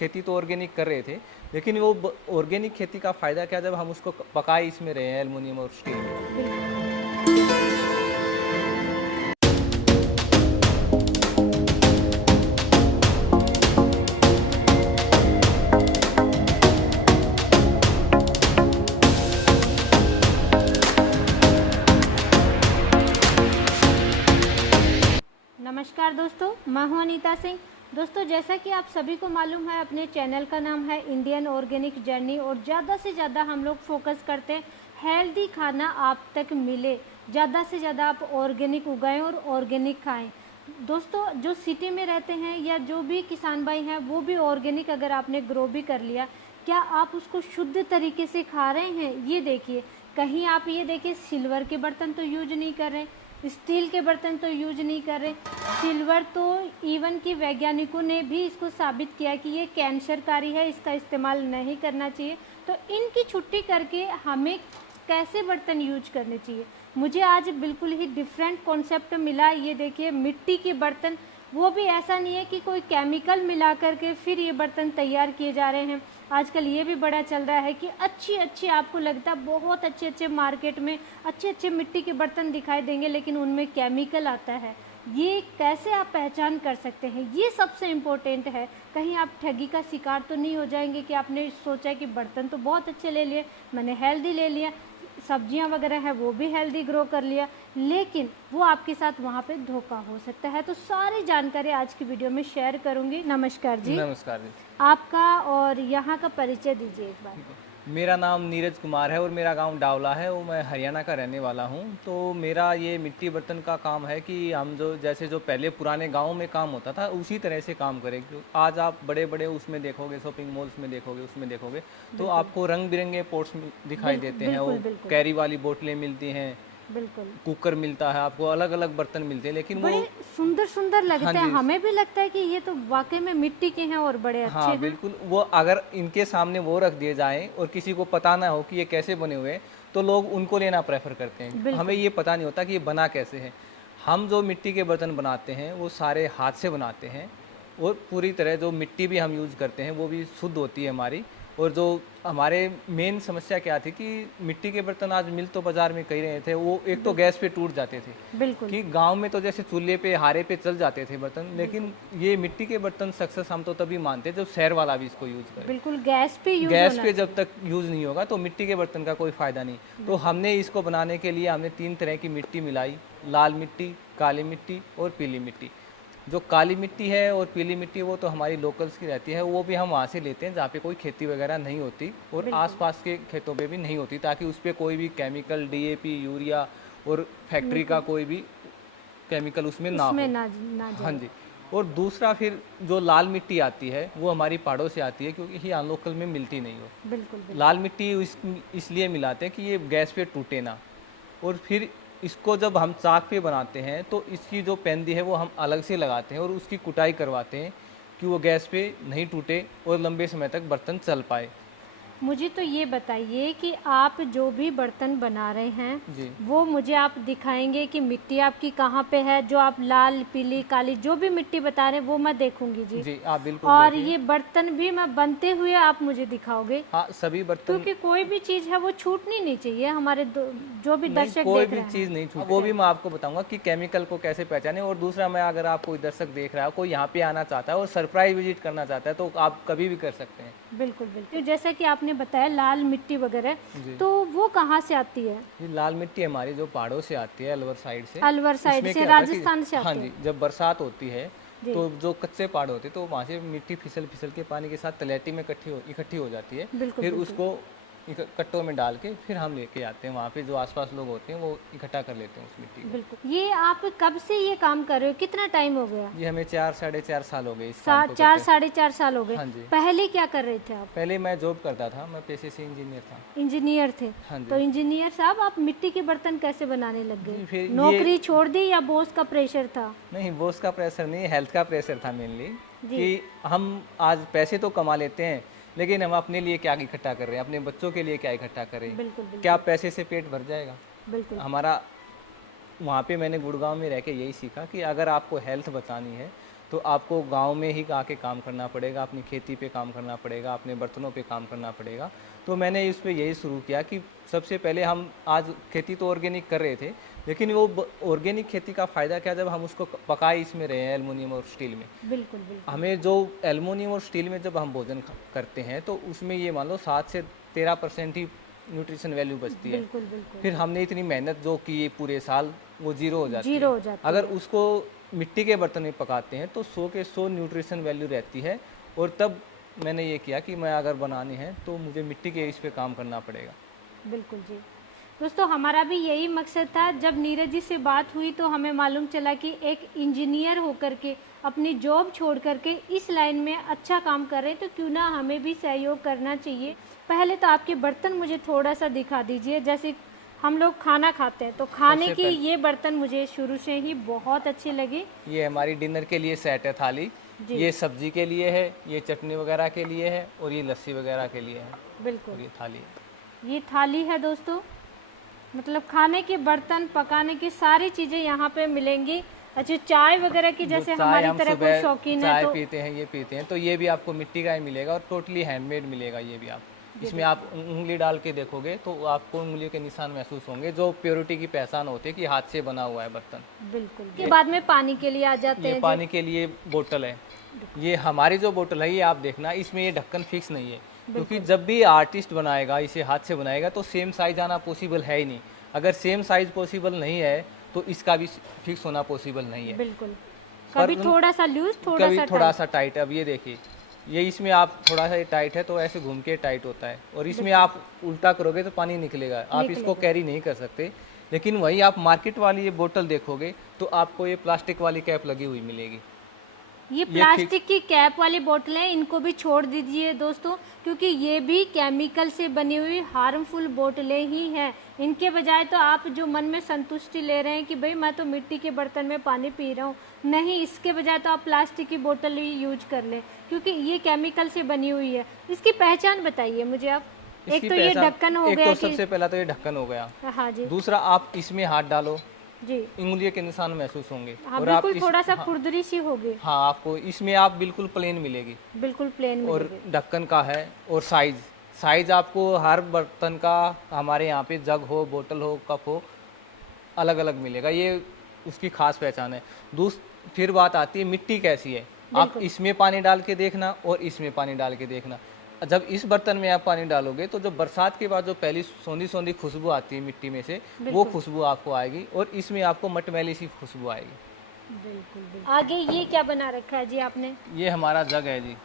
खेती तो ऑर्गेनिक कर रहे थे, लेकिन वो ऑर्गेनिक खेती का फ़ायदा क्या, जब हम उसको पकाए इसमें रहे हैं एल्युमिनियम और स्टील में। नमस्कार दोस्तों, मैं हूं अनीता सिंह। दोस्तों, जैसा कि आप सभी को मालूम है, अपने चैनल का नाम है इंडियन ऑर्गेनिक जर्नी और ज़्यादा से ज़्यादा हम लोग फोकस करते हैं हेल्दी खाना आप तक मिले, ज़्यादा से ज़्यादा आप ऑर्गेनिक उगाएं और ऑर्गेनिक खाएं। दोस्तों, जो सिटी में रहते हैं या जो भी किसान भाई हैं, वो भी ऑर्गेनिक अगर आपने ग्रो भी कर लिया, क्या आप उसको शुद्ध तरीके से खा रहे हैं? ये देखिए, कहीं आप ये देखिए सिल्वर के बर्तन तो यूज नहीं कर रहे, स्टील के बर्तन तो यूज नहीं कर रहे। सिल्वर तो इवन कि वैज्ञानिकों ने भी इसको साबित किया कि ये कैंसरकारी है, इसका इस्तेमाल नहीं करना चाहिए। तो इनकी छुट्टी करके हमें कैसे बर्तन यूज करने चाहिए? मुझे आज बिल्कुल ही डिफरेंट कॉन्सेप्ट मिला। ये देखिए, मिट्टी के बर्तन, वो भी ऐसा नहीं है कि कोई केमिकल मिला करके फिर ये बर्तन तैयार किए जा रहे हैं। आजकल ये भी बड़ा चल रहा है कि अच्छी आपको लगता है बहुत अच्छे मार्केट में अच्छे मिट्टी के बर्तन दिखाई देंगे, लेकिन उनमें केमिकल आता है। ये कैसे आप पहचान कर सकते हैं? ये सबसे इम्पोर्टेंट है। कहीं आप ठगी का शिकार तो नहीं हो जाएंगे कि आपने सोचा कि बर्तन तो बहुत अच्छे ले लिए, मैंने हेल्दी ले लिया, सब्जियां वगैरह है वो भी हेल्दी ग्रो कर लिया, लेकिन वो आपके साथ वहाँ पे धोखा हो सकता है। तो सारी जानकारी आज की वीडियो में शेयर करूंगी। नमस्कार जी। नमस्कार जी। आपका और यहाँ का परिचय दीजिए एक बार। मेरा नाम नीरज कुमार है और मेरा गांव डावला है, वो मैं हरियाणा का रहने वाला हूं। तो मेरा ये मिट्टी बर्तन का काम है कि हम जो पहले पुराने गांव में काम होता था उसी तरह से काम करें। आज आप बड़े बड़े उसमें देखोगे, शॉपिंग मॉल्स में देखोगे, उसमें देखोगे तो आपको रंग बिरंगे पोट्स दिखाई देते हैं, वो कैरी वाली बोतलें मिलती हैं, बिल्कुल कुकर मिलता है, आपको अलग अलग बर्तन मिलते हैं, लेकिन बड़े वो सुंदर लगते हाँ हैं। जी, हमें भी लगता है कि ये तो वाकई में मिट्टी के हैं और बड़े अच्छे हाँ हैं। बिल्कुल। वो अगर इनके सामने वो रख दिए जाएं और किसी को पता ना हो कि ये कैसे बने हुए हैं, तो लोग उनको लेना प्रेफर करते हैं। हमें ये पता नहीं होता कि ये बना कैसे है। हम जो मिट्टी के बर्तन बनाते हैं वो सारे हाथ से बनाते हैं और पूरी तरह जो मिट्टी भी हम यूज़ करते हैं वो भी शुद्ध होती है हमारी। और जो हमारे मेन समस्या क्या थी कि मिट्टी के बर्तन आज मिल तो बाज़ार में कई रहे थे, वो एक तो गैस पे टूट जाते थे। बिल्कुल कि गांव में तो जैसे चूल्हे पे हारे पे चल जाते थे बर्तन, लेकिन ये मिट्टी के बर्तन सक्सेस हम तो तभी मानते जब शहर वाला भी इसको यूज़ करे। बिल्कुल गैस पे यूज गैस होना पे जब तक यूज़ नहीं होगा तो मिट्टी के बर्तन का कोई फ़ायदा नहीं। तो हमने इसको बनाने के लिए हमने 3 तरह की मिट्टी मिलाई, लाल मिट्टी, काली मिट्टी और पीली मिट्टी। जो काली मिट्टी है और पीली मिट्टी वो तो हमारी लोकल्स की रहती है, वो भी हम वहाँ से लेते हैं जहाँ पे कोई खेती वगैरह नहीं होती और आसपास के खेतों पे भी नहीं होती, ताकि उस पर कोई भी केमिकल, डीएपी, यूरिया और फैक्ट्री का कोई भी केमिकल उसमें ना हो। ना जाए। हाँ जी। और दूसरा फिर जो लाल मिट्टी आती है वो हमारी पहाड़ों से आती है, क्योंकि यहाँ लोकल में मिलती नहीं हो। बिल्कुल लाल मिट्टी इसलिए मिलाते हैं कि ये गैस पे टूटे ना। और फिर इसको जब हम चाक पे बनाते हैं तो इसकी जो पेंदी है वो हम अलग से लगाते हैं और उसकी कुटाई करवाते हैं कि वो गैस पे नहीं टूटे और लंबे समय तक बर्तन चल पाए। मुझे तो ये बताइए कि आप जो भी बर्तन बना रहे हैं जी वो मुझे आप दिखाएंगे कि मिट्टी आपकी कहाँ पे है? जो आप लाल, पीली, काली जो भी मिट्टी बता रहे हैं वो मैं देखूंगी जी। जी आप बिल्कुल और देखिए। ये बर्तन भी मैं बनते हुए आप मुझे दिखाओगे, हाँ सभी बर्तन, क्योंकि कोई भी चीज़ है वो छूटनी नहीं चाहिए। हमारे जो भी नहीं दर्शक कोई देख भी रहे हैं चीज़ नहीं छूट, वो भी मैं आपको बताऊंगा कि केमिकल को कैसे पहचाने। और दूसरा, मैं अगर आप कोई दर्शक देख रहा है, कोई यहाँ पे आना चाहता है और सरप्राइज विजिट करना चाहता है तो आप कभी भी कर सकते हैं। बिल्कुल तो जैसा कि आपने बताया लाल मिट्टी वगैरह, जी। तो वो कहाँ से आती है? ये लाल मिट्टी हमारी जो पहाड़ों से आती है, अलवर साइड से। अलवर साइड इसमें से, क्या होता है कि- राजस्थान से हाँ आती जी, है। जब बरसात होती है जी। तो जो कच्चे पहाड़ होते हैं तो वहाँ से मिट्टी फिसल फिसल के पानी के साथ तलैटी में इकट्ठी हो जाती है। बिल्कुल फिर बिल्कुल। उसको कट्टों में डाल के फिर हम लेके आते हैं, वहाँ पे जो आसपास लोग होते हैं वो इकट्ठा कर लेते हैं उस मिट्टी को। बिल्कुल। ये आप कब से ये काम कर रहे हो? कितना टाइम हो गया? ये हमें 4-4.5 साल हो गए इस काम को 4 करते। साढ़े 4 साल हो गए। हाँ जी। पहले क्या कर रहे थे आप? पहले मैं जॉब करता था, मैं पेशे से इंजीनियर था। इंजीनियर थे। हाँ जी। तो इंजीनियर साहब, आप मिट्टी के बर्तन कैसे बनाने लग जी, गए? फिर ये- नौकरी छोड़ दी या बॉस का प्रेशर था? नहीं, बॉस का प्रेशर नहीं, हेल्थ का प्रेशर था मेनली। जी। कि हम आज पैसे तो कमा लेते हैं, लेकिन हम अपने लिए क्या इकट्ठा कर रहे हैं, अपने बच्चों के लिए क्या इकट्ठा कर रहे हैं? बिल्कुल बिल्कुल क्या पैसे से पेट भर जाएगा? बिल्कुल। हमारा वहाँ पे मैंने गुड़गांव में रह के यही सीखा कि अगर आपको हेल्थ बचानी है तो आपको गांव में ही आके काम करना पड़ेगा, अपनी खेती पे काम करना पड़ेगा, अपने बर्तनों पे काम करना पड़ेगा। तो मैंने इस पे यही शुरू किया कि सबसे पहले हम आज खेती तो ऑर्गेनिक कर रहे थे, लेकिन वो ऑर्गेनिक खेती का फ़ायदा क्या, जब हम उसको पकाए इसमें रहे हैं एल्युमिनियम और स्टील में। बिल्कुल बिल्कुल। हमें जो एल्युमिनियम और स्टील में जब हम भोजन करते हैं तो उसमें ये मान लो 7 से 13% ही न्यूट्रिशन वैल्यू बचती है। बिल्कुल बिल्कुल। फिर हमने इतनी मेहनत जो की पूरे साल, वो जीरो हो जाती जीरो है। हो जाती अगर है। उसको मिट्टी के बर्तन में पकाते हैं तो 100 के 100 न्यूट्रिशन वैल्यू रहती है। और तब मैंने ये किया कि मैं अगर बनानी है तो मुझे मिट्टी के इस पे काम करना पड़ेगा। बिल्कुल जी। दोस्तों हमारा भी यही मकसद था। जब नीरज जी से बात हुई तो हमें मालूम चला कि एक इंजीनियर होकर के अपनी जॉब छोड़ करके इस लाइन में अच्छा काम कर रहे हैं, तो क्यों ना हमें भी सहयोग करना चाहिए। पहले तो आपके बर्तन मुझे थोड़ा सा दिखा दीजिए। जैसे हम लोग खाना खाते हैं तो खाने की ये बर्तन मुझे शुरू से ही बहुत अच्छे लगे। ये हमारी डिनर के लिए सेट है थाली। ये सब्जी के लिए है, ये चटनी वगैरह के लिए है, और ये लस्सी वगैरह के लिए है। बिल्कुल। और ये थाली है। ये थाली है दोस्तों, मतलब खाने के बर्तन, पकाने की सारी चीज़ें यहाँ पे मिलेंगी। अच्छा, चाय वगैरह की जैसे हमारी तरह कोई शौकीन है चाय तो पीते हैं, ये पीते हैं, तो ये भी आपको मिट्टी का ही मिलेगा और टोटली हैंडमेड मिलेगा। ये भी आप इसमें आप उंगली डाल के देखोगे तो आपको उंगलियों के निशान महसूस होंगे, जो प्योरिटी की पहचान होती है कि हाथ से बना हुआ है बर्तन। बिल्कुल। के बाद में पानी के लिए आ जाते हैं। ये पानी के लिए बोतल है। ये हमारी जो बोतल है, ये आप देखना, इसमें ये ढक्कन फिक्स नहीं है, क्योंकि जब भी आर्टिस्ट बनाएगा, इसे हाथ से बनाएगा, तो सेम साइज आना पॉसिबल है ही नहीं। अगर सेम साइज पॉसिबल नहीं है तो इसका भी फिक्स होना पॉसिबल नहीं है। बिल्कुल। कभी थोड़ा सा लूज, थोड़ा सा टाइट। अब ये देखिए, ये इसमें आप थोड़ा सा टाइट है तो ऐसे घूम के टाइट होता है, और इसमें आप उल्टा करोगे तो पानी निकलेगा। आप इसको कैरी नहीं कर सकते। लेकिन वही आप मार्केट वाली ये बोतल देखोगे तो आपको ये प्लास्टिक वाली कैप लगी हुई मिलेगी। ये प्लास्टिक की कैप वाली बोतलें, इनको भी छोड़ दीजिए दोस्तों, क्योंकि ये भी केमिकल से बनी हुई हार्मफुल बोतलें ही हैं। इनके बजाय तो आप जो मन में संतुष्टि ले रहे हैं कि भाई मैं तो मिट्टी के बर्तन में पानी पी रहा हूँ, नहीं, इसके बजाय तो आप प्लास्टिक की बोतल ही यूज कर लें, क्योंकि ये केमिकल से बनी हुई है। इसकी पहचान बताइए मुझे आप। एक तो ये ढक्कन हो गया, तो सबसे पहला तो ये ढक्कन हो गया। हाँ जी। दूसरा, आप इसमें हाथ डालो जी, उंगलियों के निशान महसूस होंगे। हाँ, और बिल्कुल आप थोड़ा सा खुरदरी सी होगी। हाँ, आपको इसमें आप बिल्कुल प्लेन मिलेगी, बिल्कुल प्लेन और मिलेगी। ढक्कन का है। और साइज आपको हर बर्तन का, हमारे यहाँ पे जग हो, बोतल हो, कप हो, अलग अलग मिलेगा। ये उसकी खास पहचान है। फिर बात आती है मिट्टी कैसी है। आप इसमें पानी डाल के देखना और इसमें पानी डाल के देखना। जब इस बर्तन में आप पानी डालोगे तो जो बरसात के बाद जो पहली सौंधी सौंधी खुशबू आती है मिट्टी में से, वो खुशबू आपको आएगी, और इसमें आपको मटमैली सी खुशबू आएगी। बिल्कुल। आगे ये क्या बना रखा है जी आपने? ये हमारा जग है जी।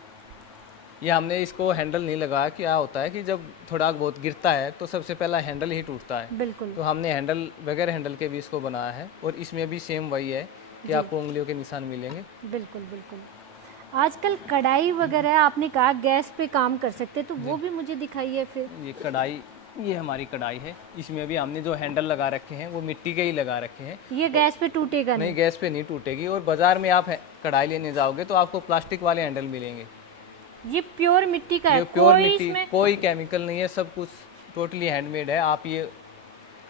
ये हमने इसको हैंडल नहीं लगाया। क्या होता है कि जब थोड़ा बहुत गिरता है तो सबसे पहला हैंडल ही टूटता है। बिल्कुल। तो हमने हैंडल, बगैर हैंडल के भी इसको बनाया है, और इसमें भी सेम वही है कि आपको उंगलियों के निशान मिलेंगे। बिल्कुल बिल्कुल। आजकल कढ़ाई वगैरह आपने कहा गैस पे काम कर सकते, तो वो भी मुझे दिखाइए फिर। ये कढ़ाई, ये हमारी कढ़ाई है। इसमें भी हमने जो हैंडल लगा रखे हैं वो मिट्टी के ही लगा रखे हैं। ये गैस पे टूटेगा नहीं, गैस पे नहीं टूटेगी। और बाजार में आप कढ़ाई लेने जाओगे तो आपको प्लास्टिक वाले हैंडल मिलेंगे। ये प्योर मिट्टी का है, प्योर मिट्टी, कोई केमिकल नहीं है, सब कुछ टोटली हैंडमेड है। आप ये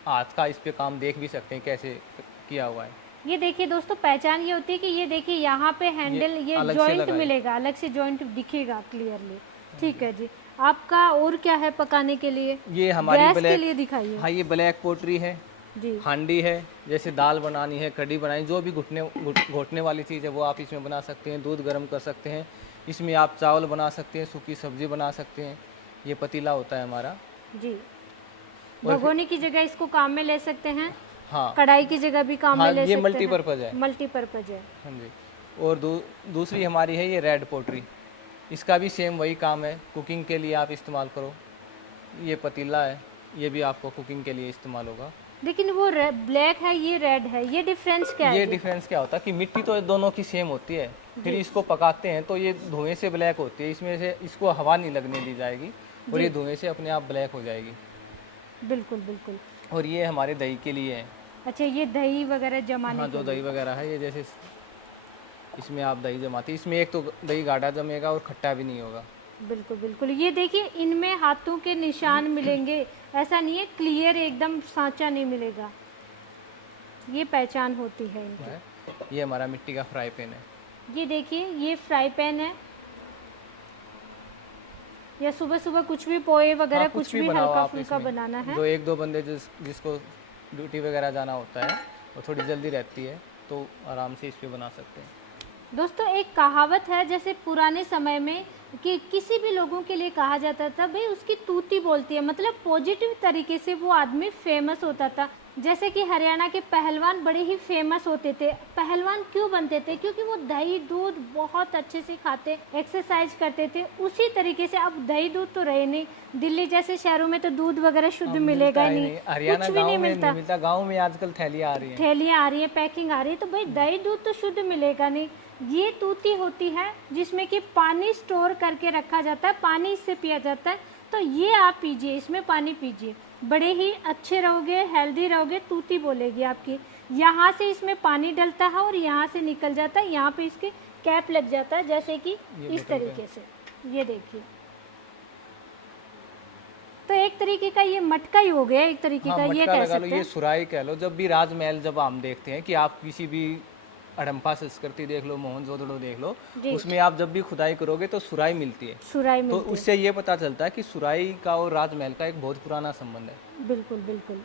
हाथ का इस पे काम देख भी सकते हैं कैसे किया हुआ है। ये देखिए दोस्तों, पहचान ये होती है कि ये देखिए यहाँ पे हैंडल, ये जॉइंट मिलेगा, अलग से जॉइंट दिखेगा क्लियरली। ठीक है जी। आपका और क्या है पकाने के लिए? ये हमारी गैस ब्लैक के लिए दिखाइए। हाँ, ये ब्लैक पोटरी है जी। हांडी है। जैसे दाल बनानी है, कढ़ी बनानी, जो भी घुटने वाली चीज़ है वो आप इसमें बना सकते हैं। दूध गर्म कर सकते हैं, इसमें आप चावल बना सकते हैं, सूखी सब्जी बना सकते हैं। ये पतीला होता है हमारा जी। भगोने की जगह इसको काम में ले सकते हैं। हाँ, कढ़ाई की जगह भी काम में ले सकते हैं। ये मल्टीपर्पज है। मल्टीपर्पज है। हाँ जी। और दूसरी हमारी है ये रेड पोटरी। इसका भी सेम वही काम है, कुकिंग के लिए आप इस्तेमाल करो। ये पतीला है, ये भी आपको कुकिंग के लिए इस्तेमाल होगा। लेकिन वो ब्लैक है, ये रेड है, ये डिफरेंस क्या है? ये डिफरेंस क्या होता है कि मिट्टी तो दोनों की सेम होती है, फिर इसको पकाते हैं तो ये धुएं से ब्लैक होती है। इसमें से इसको हवा नहीं लगने दी जाएगी और ये धुएं से अपने आप ब्लैक हो जाएगी। बिल्कुल बिल्कुल। और ये हमारे दही के लिए है। अच्छा, ये दही वगैरह जमाने? हाँ, जो दही वगैरह है, ये जैसे इसमें आप दही जमाते हैं, इसमें एक तो दही गाढ़ा जमेगा और खट्टा भी नहीं होगा। बिल्कुल बिल्कुल। ये देखिए, इनमें हाथों के निशान मिलेंगे, ऐसा नहीं है क्लियर एकदम सांचा नहीं मिलेगा, ये पहचान होती है इनकी। ये हमारा मिट्टी का फ्राई पैन है। ये देखिए, ये फ्राई पैन है, या सुबह सुबह कुछ भी पोहे वगैरह हाँ, कुछ भी बनाओ हल्का आप फुल्का इसमें। बनाना है। जो एक दो बंदे जिसको ड्यूटी वगैरह जाना होता है और थोड़ी जल्दी रहती है तो आराम से इस पे बना सकते हैं। दोस्तों एक कहावत है जैसे पुराने समय में कि किसी भी लोगों के लिए कहा जाता था भाई उसकी तूती बोलती है, मतलब पॉजिटिव तरीके से वो आदमी फेमस होता था। जैसे कि हरियाणा के पहलवान बड़े ही फेमस होते थे। पहलवान क्यों बनते थे? क्योंकि वो दही दूध बहुत अच्छे से खाते, एक्सरसाइज करते थे। उसी तरीके से अब दही दूध तो रहे नहीं, दिल्ली जैसे शहरों में तो दूध वगैरह शुद्ध मिलेगा नहीं, हरियाणा कुछ भी नहीं गाँव में मिलता। नहीं मिलता, गाँव में आजकल थैलियाँ आ रही हैं। थैलियाँ आ रही है, पैकिंग आ रही है, तो भाई दही दूध तो शुद्ध मिलेगा नहीं। ये तूती होती है जिसमें कि पानी स्टोर करके रखा जाता है, पानी इससे पिया जाता है। तो ये आप पीजिए, इसमें पानी पीजिए, बड़े ही अच्छे रहोगे, हेल्दी रहोगे। तूती बोलेगी आपकी। यहाँ से इसमें पानी डलता है और यहाँ से निकल जाता है, यहाँ पे इसके कैप लग जाता है, जैसे कि इस तरीके से। ये देखिए, तो एक तरीके का ये मटका ही हो गया, एक तरीके हाँ, का ये मटका कह लगा लो, सकते ये हैं। सुराही कह लो। जब भी राजमहल जब हम देखते हैं कि आप किसी भी हड़प्पा संस्कृति देख लो, मोहनजोदड़ो देख लो, उसमें आप जब भी खुदाई करोगे तो सुराही मिलती है। सुराही तो मिलती है। उससे ये पता चलता है कि सुराही का और राजमहल का एक बहुत पुराना संबंध है। बिल्कुल बिल्कुल,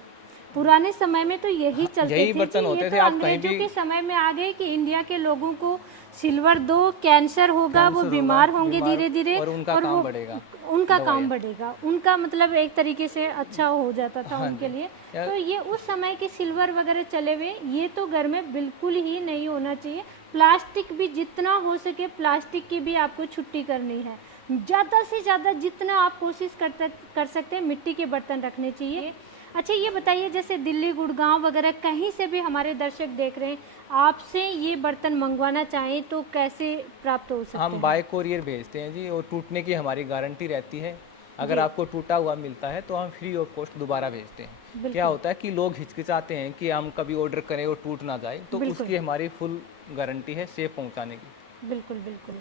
पुराने समय में तो यही चलते यही थे बर्तन जी। होते ये थे। तो आप कहीं अंग्रेजों भी के समय में आ गए कि इंडिया के लोगों को सिल्वर दो, कैंसर होगा, वो बीमार होंगे धीरे धीरे, और उनका और काम वो बढ़ेगा, उनका काम बढ़ेगा, उनका मतलब एक तरीके से अच्छा हो जाता था हाँ उनके जी। लिए। यार, तो ये उस समय के सिल्वर वगैरह चले हुए, ये तो घर में बिल्कुल ही नहीं होना चाहिए। प्लास्टिक भी जितना हो सके, प्लास्टिक की भी आपको छुट्टी करनी है। ज़्यादा से ज़्यादा जितना आप कोशिश कर सकते हैं मिट्टी के बर्तन रखने चाहिए। अच्छा ये बताइए, जैसे दिल्ली, गुड़गांव वगैरह कहीं से भी हमारे दर्शक देख रहे हैं, आपसे ये बर्तन मंगवाना चाहें तो कैसे प्राप्त हो सकते हैं? हम बाय कोरियर भेजते हैं जी, और टूटने की हमारी गारंटी रहती है। अगर आपको टूटा हुआ मिलता है तो हम फ्री ऑफ कॉस्ट दोबारा भेजते हैं। क्या होता है कि लोग हिचकिचाते हैं कि हम कभी ऑर्डर करें और टूट ना जाए, तो उसकी हमारी फुल गारंटी है सेफ पहुंचाने की। बिल्कुल बिल्कुल।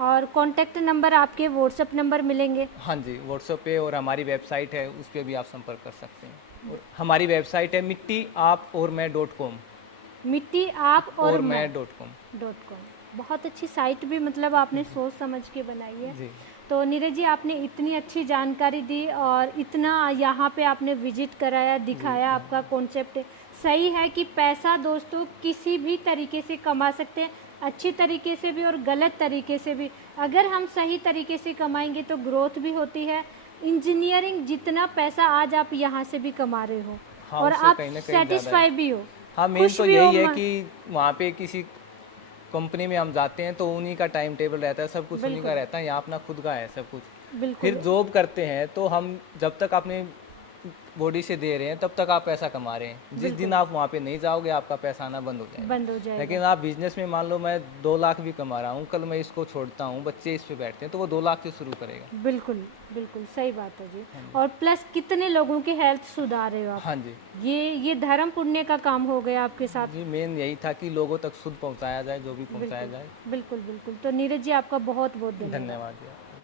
और कॉन्टैक्ट नंबर आपके व्हाट्सएप नंबर मिलेंगे? हाँ जी, व्हाट्सएप पे, और हमारी वेबसाइट है उस पर भी आप संपर्क कर सकते हैं। और हमारी वेबसाइट है mitti-aap-aur-main.com। mitti-aap-aur-main.com। बहुत अच्छी साइट भी मतलब आपने सोच समझ के बनाई है जी। तो नीरज जी, आपने इतनी अच्छी जानकारी दी और इतना यहाँ पे आपने विजिट कराया, दिखाया। आपका कॉन्सेप्ट सही है कि पैसा दोस्तों किसी भी तरीके से कमा सकते हैं, अच्छी तरीके से भी और गलत तरीके से भी। अगर हम सही तरीके से कमाएंगे तो ग्रोथ भी होती है। इंजीनियरिंग जितना पैसा आज आप यहाँ से भी कमा रहे हो, हाँ, और उससे आप कहीं ना कहीं ज़्यादा सेटिस्फाई भी हो। हाँ, मेन खुश तो भी हो यही है कि वहाँ पे किसी कंपनी में हम जाते हैं तो उन्हीं का टाइम टेबल रहता है, सब कुछ उन्हीं का रहता है। यहाँ अपना खुद का है सब कुछ। बिल्कुल फिर जॉब करते हैं तो हम जब तक अपने बॉडी से दे रहे हैं तब तक आप पैसा कमा रहे हैं। जिस दिन आप वहाँ पे नहीं जाओगे आपका पैसा आना बंद हो जाएगा। बंद हो जाएगा। लेकिन आप बिजनेस में मान लो मैं 2 लाख भी कमा रहा हूँ, कल मैं इसको छोड़ता हूँ, बच्चे इस पे बैठते हैं, तो वो 2 लाख से शुरू करेगा। बिल्कुल बिल्कुल सही बात है जी। और प्लस कितने लोगों की हेल्थ सुधार रहे हो आप। हाँ जी, ये धर्म पुण्य का काम हो गया आपके साथ। जी मेन यही था कि लोगों तक शुद्ध पहुँचाया जाए, जो भी पहुँचाया जाए। बिल्कुल बिल्कुल। तो नीरज जी, आपका बहुत बहुत धन्यवाद। धन्यवाद जी।